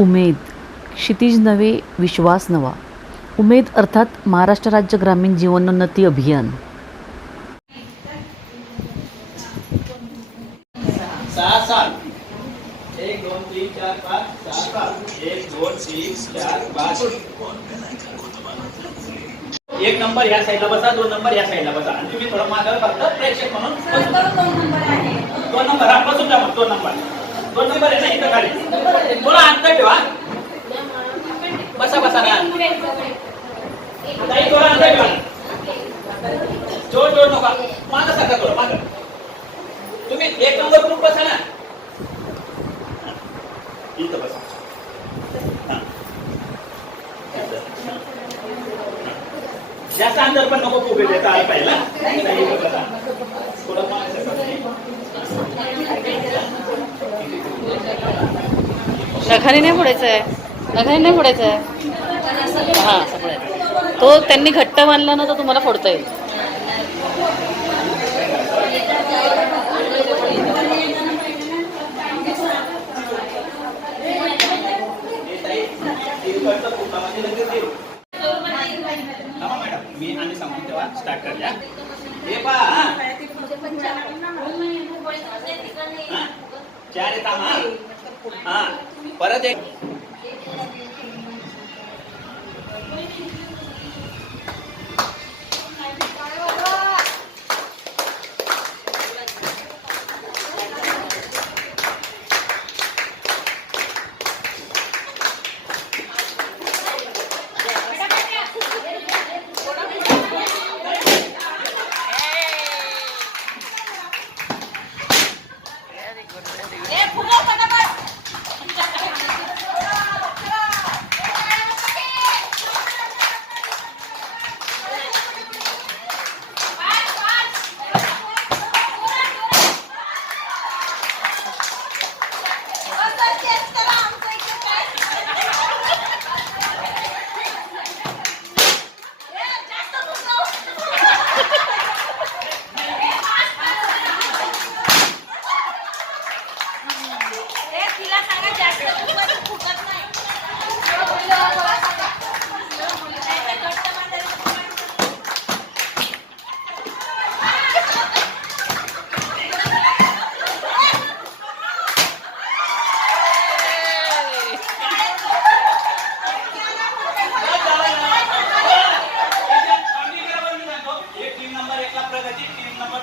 उमेद. क्षितिज नवे विश्वास नवा. उमेद अर्थात महाराष्ट्र राज्य ग्रामीण जीवनोन्नती अभियान. एक दोन तीन चार पाच सहा सात एक दोन तीन चार पाच. एक नंबर ह्या साईडला बसा दोन नंबर ह्या साईडला बसा. आणि तुम्ही थोडं मागायला फक्त प्रेक्षक म्हणून. दोन नंबर हा बसून द्या मग दोन नंबर. दोन नंबर आहे ना इथं खाली? थोडं अंतर ठेवा. बसा बसा ना ताई थोडं अंतर ठेवा. जोड जोड नका. मागं सारखा थोडं मागं. तुम्ही एक नंबर ग्रुप बसा ना. इथं बसा. जास्त अंतर पण नको फुगे देता आलं पाहिजे ना. नखाने नाही फोडायचं आहे नखाने नाही फोडायचं आहे हां असं फोडायचं तो त्यांनी घट्ट बांधला ना तर तुम्हाला फोडता येईल हे ताई, तिरकटचं फुटामध्ये लगेच देऊ. थांबा मॅडम मी आणि सांगून तेव्हा स्टार्ट करूया हे पहा हा. हा. चार येतात हा. परत एक.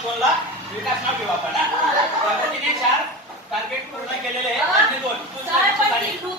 कोणला विकास ना घेऊ आपण प्रगतीने चार टार्गेट पूर्ण केलेले आहे दोन.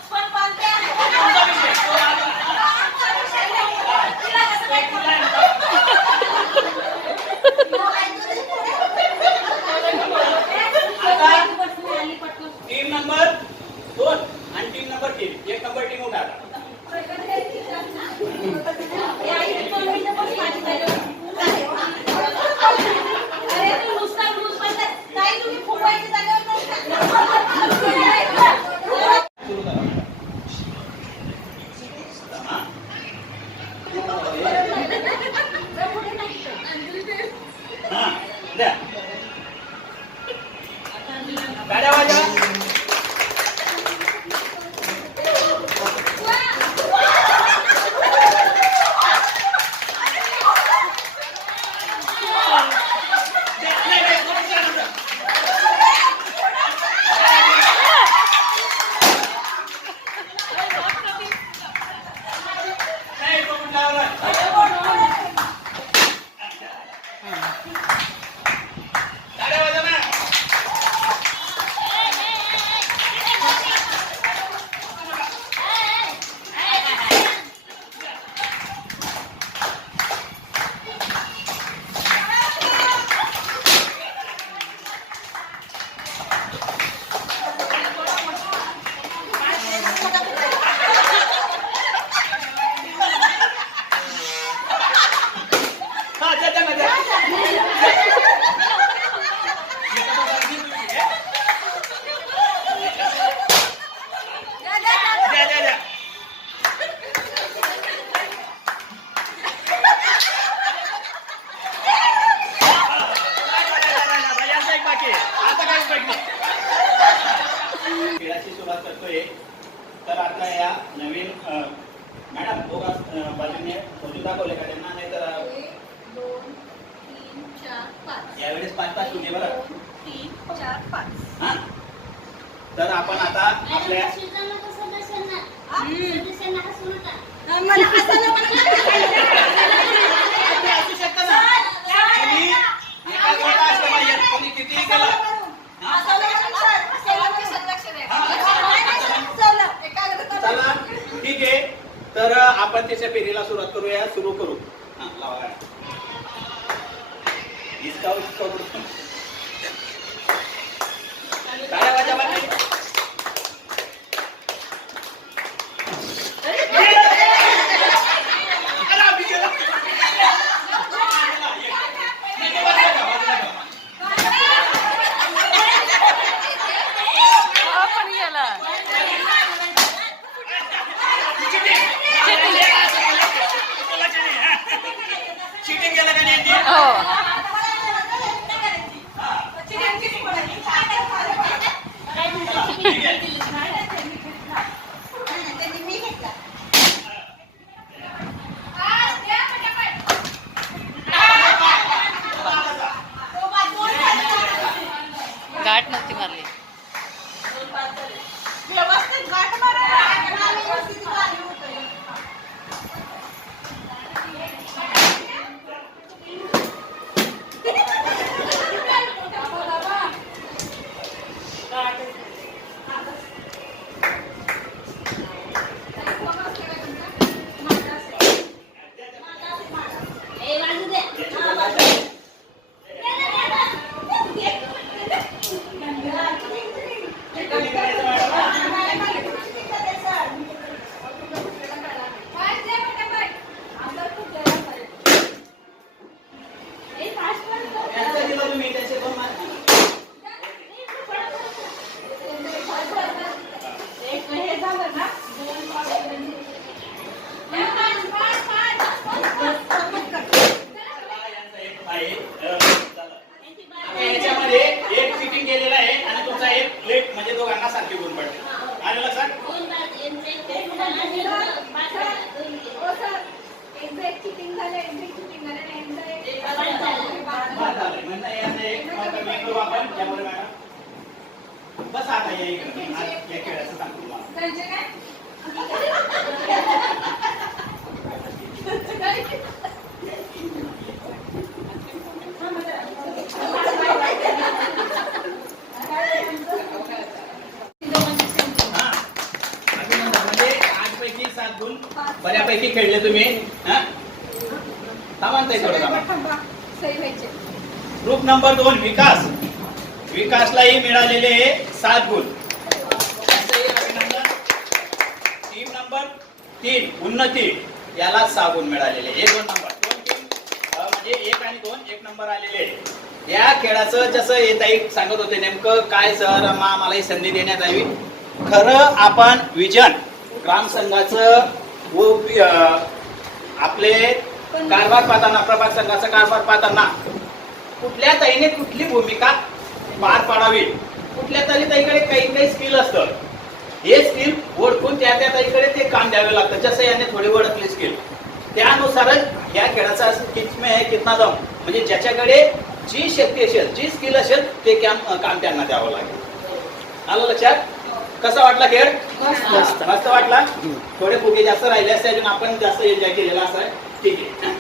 तर आता या नवीन मॅडम दोघा बाजूने फोटो दाखवले का त्यांना नाही तर. यावेळेस पाच पाच होते बरं. हा तर आपण आता आपल्या मला हसायला पण तुम्ही एका गोष्ट असते पाहिजे कोणी कितीही केलं हसायला पण सर, हसायला पण सर लक्ष द्या. हसायला, एकाग्रता चला ठीक आहे आपण त्याच्या फेरीला सुरुवात करूया सुरू करू हा लावा गाडी. इसका बऱ्यापैकी खेळले तुम्ही हा? थांबांताय थोडं ग्रुप नंबर दोन विकास. विकासलाही मिळालेले सात गुण. टीम नंबर तीन उन्नती याला सहा गुण मिळालेले हे दोन नंबर. दोन टीम म्हणजे एक आणि दोन एक नंबर आलेले या खेळाचं जसं हे ताई सांगत होते नेमकं काय सर आम्हाला ही संधी देण्यात यावी खरं आपण विजन ग्राम संघाचं व आपले कारभार पाहताना प्रभाग संघाचा कारभार पाहताना कुठल्या ताईने कुठली भूमिका पार पाडावी. कुठल्या तरी ताईकडे काही काही स्किल असतं. हे स्किल ओळखून त्या त्या ताईकडे ते काम द्यावे लागतं. जसं याने थोडी ओळखली स्किल त्यानुसारच या खेळाचा कितमे आहे कितना दम म्हणजे ज्याच्याकडे जी शक्ती असेल जी स्किल असेल ते काम काम त्यांना द्यावं लागेल. आलं लक्षात? कसा वाटला खेळ? मस्त. वाटला? थोडे फुगे जास्त राहिले असते अजून आपण जास्त एन्जॉय केलेला असा ठीक आहे.